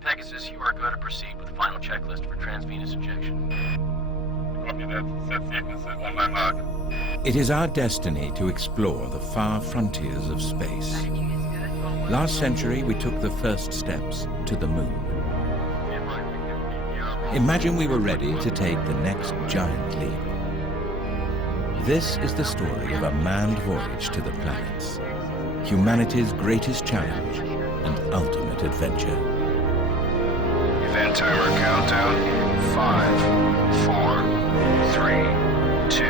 Pegasus, you are going to proceed with the final checklist for transvenous injection. Copy that. Set sequences on my mark. It is our destiny to explore the far frontiers of space. Last century, we took the first steps to the moon. Imagine we were ready to take the next giant leap. This is the story of a manned voyage to the planets, humanity's greatest challenge and ultimate adventure. Event timer countdown. 5, 4, 3, 2,